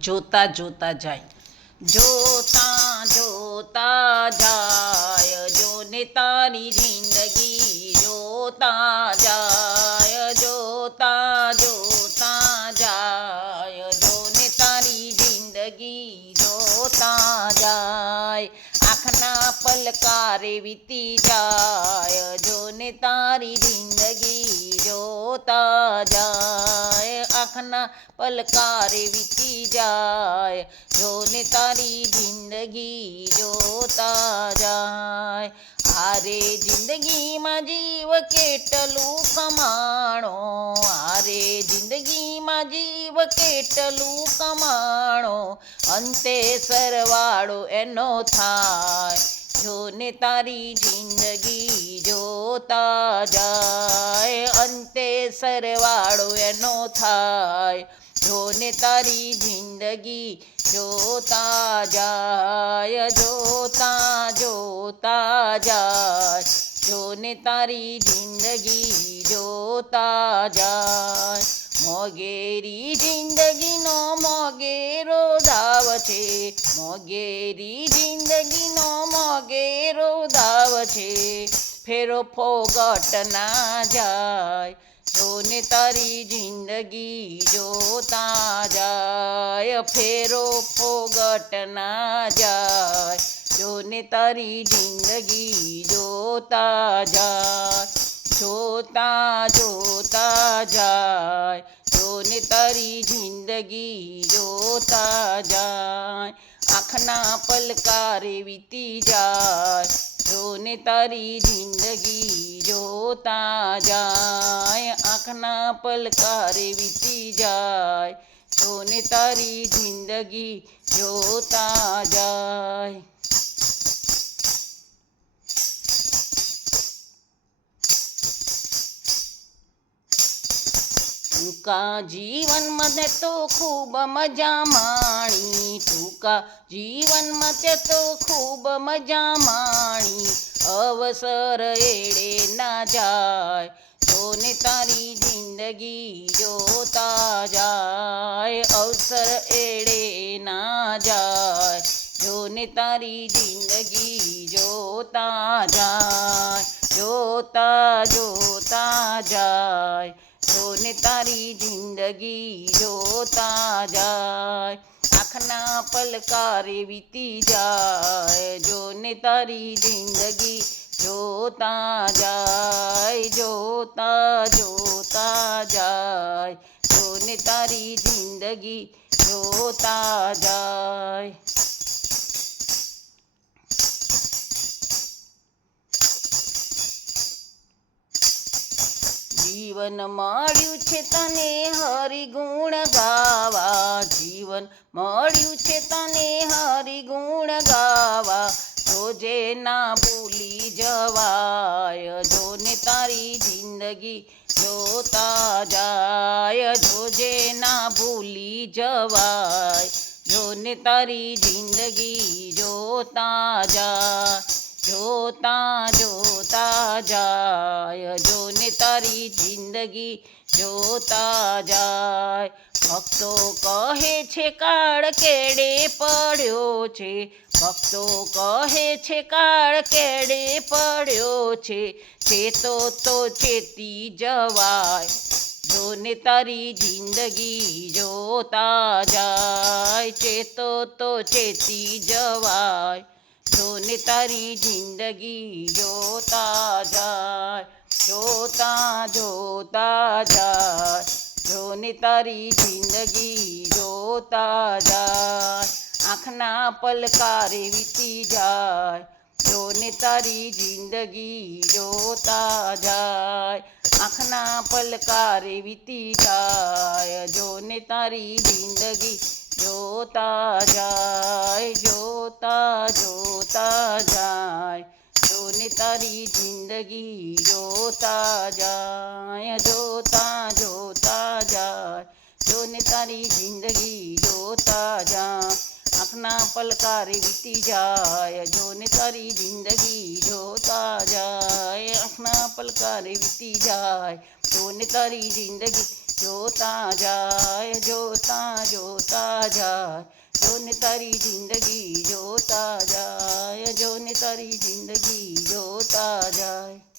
જોતા જોતા જાય, જોતા જોતા જાય, જોને તારી જિંદગી જોતા જાય, જોતા જોતા જાય, જોને તારી જિંદગી જોતા જાય, આંખના પલકારે વીતી જાય, જોને તારી જિંદગી જોતા જાય, આંખના પલકારે વીતી જાય, જોને તારી જિંદગી જોતા જાય. આરે જિંદગીમાં જીવ કેટલું કમાણો, આરે જિંદગીમાં જીવ કેટલું કમાણો, અંતે સરવાળો એનો થાય, જોને તારી જિંદગી જોતા જાય, અંતે સરવાળો એનો થાય, જોને તારી જિંદગી જોતા જાય, જોતા જોતા જાય, જોને તારી જિંદગી જોતા જાય. મોગેરી જિંદગીનો મોગેરો દાવ છે, મોગેરી જિંદગીનો મોગેરો દાવ છે, ફેરો ફોગટ ના જાય, જોને તારી જિંદગી જોતા જાય, ફેરો ફોગટ ના જાય, જોને તારી જિંદગી જોતા જાય, જોતા જોતા જાય, જોને તારી જિંદગી જોતા જાય, આંખના પલકારે વીતી જાય, જોને તારી જિંદગી જોતા જાય, આંખના પલકારે વીતી જાય, જોને તારી જિંદગી જોતા જાય. ટૂંકા જીવનમાં તે તો ખૂબ મજા માણી, ટૂંકા જીવનમાં તે તો ખૂબ મજા માણી, અવસર એળે ના જાય, જોને તારી જિંદગી જોતા જાય, અવસર એળે ના જાય, જોને તારી જિંદગી જોતા જાય, જોતા જોતા જાય, જોને તારી જિંદગી જોતા જાય, આંખના પલકારે વીતી જાય, જોને તારી જિંદગી જોતા જાય, જોતા જોતા જાય, જોને તારી જિંદગી જોતા જાય. જીવન મળ્યું છે તને હરિગુણ ગાવા, જીવન મળ્યું છે તને હરિગુણ ગાવા, જોજે ના ભૂલી જવાય, જોને તારી જિંદગી જોતા જાય, જોજે ના ભૂલી જવાય, જોને તારી જિંદગી જોતા જાય, જોતા જોતા જાય, જોને તારી જિંદગી જોતા જાય. ભક્તો કહે છે કાળ કેડે પડ્યો છે, ભક્તો કહે છે કાળ કેડે પડ્યો છે, ચેતો તો ચેતી જવાય, જોને તારી જિંદગી જોતા જાય, ચેતો તો ચેતી જવાય, જોને તારી જિંદગી જોતા જાય, જોતા જોતા જાય, જોને તારી જિંદગી જોતા જાય, આંખના પલકારે વીતી જાય, જોને તારી જિંદગી જોતા જાય, આંખના પલકારે વીતી જાય, જોને તારી જિંદગી જોતા જાય, જોતા જોતા જાય, જોને તારી જિંદગી જોતા જાય, જોતા જોતા જાય, જોને તારી જિંદગી જોતા જાય, આંખના પલકારે વીતી જાય, જોને તારી જિંદગી જોતા જાય, આંખના પલકારે વીતી જાય, જોને તારી જિંદગી જોતા જાય જોતા જોતા જાય જોને તારી જિંદગી જોતા જાય જોને તારી જિંદગી જોતા જાય.